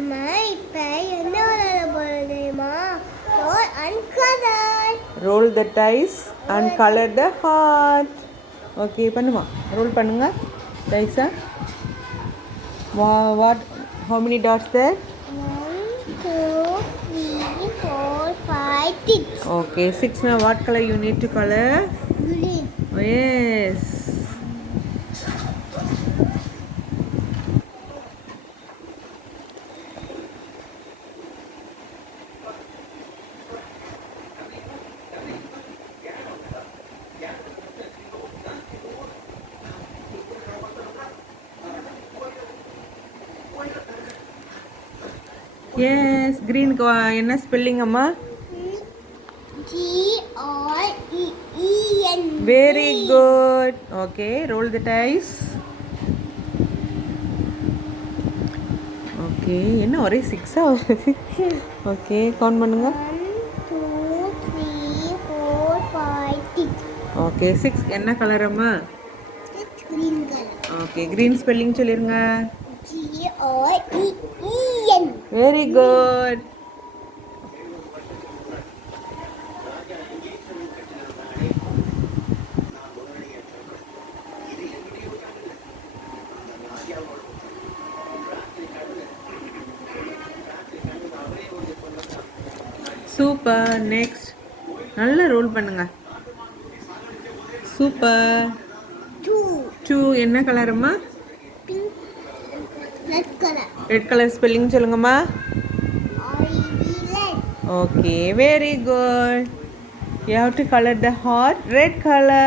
அம்மா இப்போ என்ன விளையாட போறேமா? roll and color. Roll the dice and color the heart. Okay, பண்ணுமா? Roll பண்ணுங்க. Dice. What? How many dots there? 1, 2, 3, 4, 5, 6. Okay, 6 now. What color you need to color? Green. Oh, yes. Yes, green என்ன spelling அம்மா? Green. Very good. Okay, roll the dice. Okay, என்ன ஒரே 6 ஆ வருது? Okay, count பண்ணுங்க. 1, 2, 3, 4, 5, 6. Okay, 6 என்ன colour அம்மா? Green color. Okay, green spelling சொல்லிருங்க. Green. Very good. Super. Next நல்லா ரோல் பண்ணுங்க. சூப்பர். 2 என்ன கலர் அம்மா? Pink. Red color. Red colour spelling சொல்லுங்கம்மா. Red. Okay, very good. You have to color the heart red color.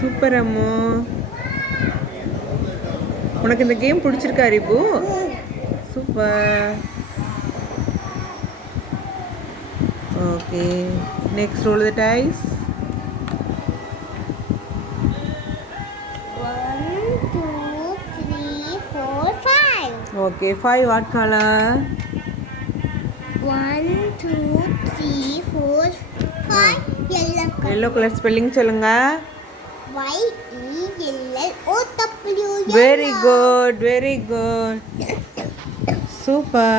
Super Ammu. உனக்கு இந்த game பிடிச்சிருக்கா Ribu? Super. Okay, next roll the dice. 1, 2, 3, 4, 5. Okay, 5 what color? 1, 2, 3, 4, 5. Yellow color. yellow color spelling சொல்லுங்க. YELLOW. Very good, very good. Super.